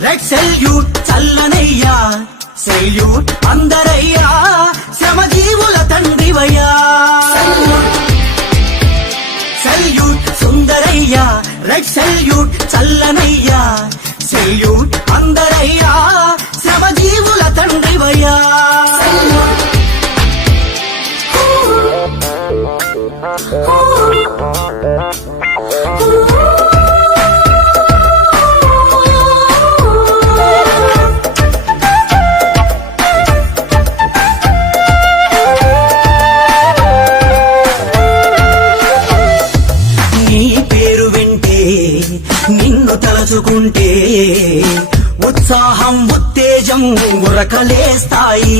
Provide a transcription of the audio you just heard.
Red salute చల్లనయ్యా. Salute అందరయ్యా. శ్రమజీవుల తండ్రివయ్యా. సెల్యూట్ సుందరయ్యా. రెడ్ సెల్యూట్ చల్లనయ్యా. సెల్యూట్ అందరయ్యా. శ్రమజీవుల తండ్రివయ్యా. నీ నిన్ను తలచుకుంటే ఉత్సాహం ఉత్తేజం ఉరకలేస్తాయి.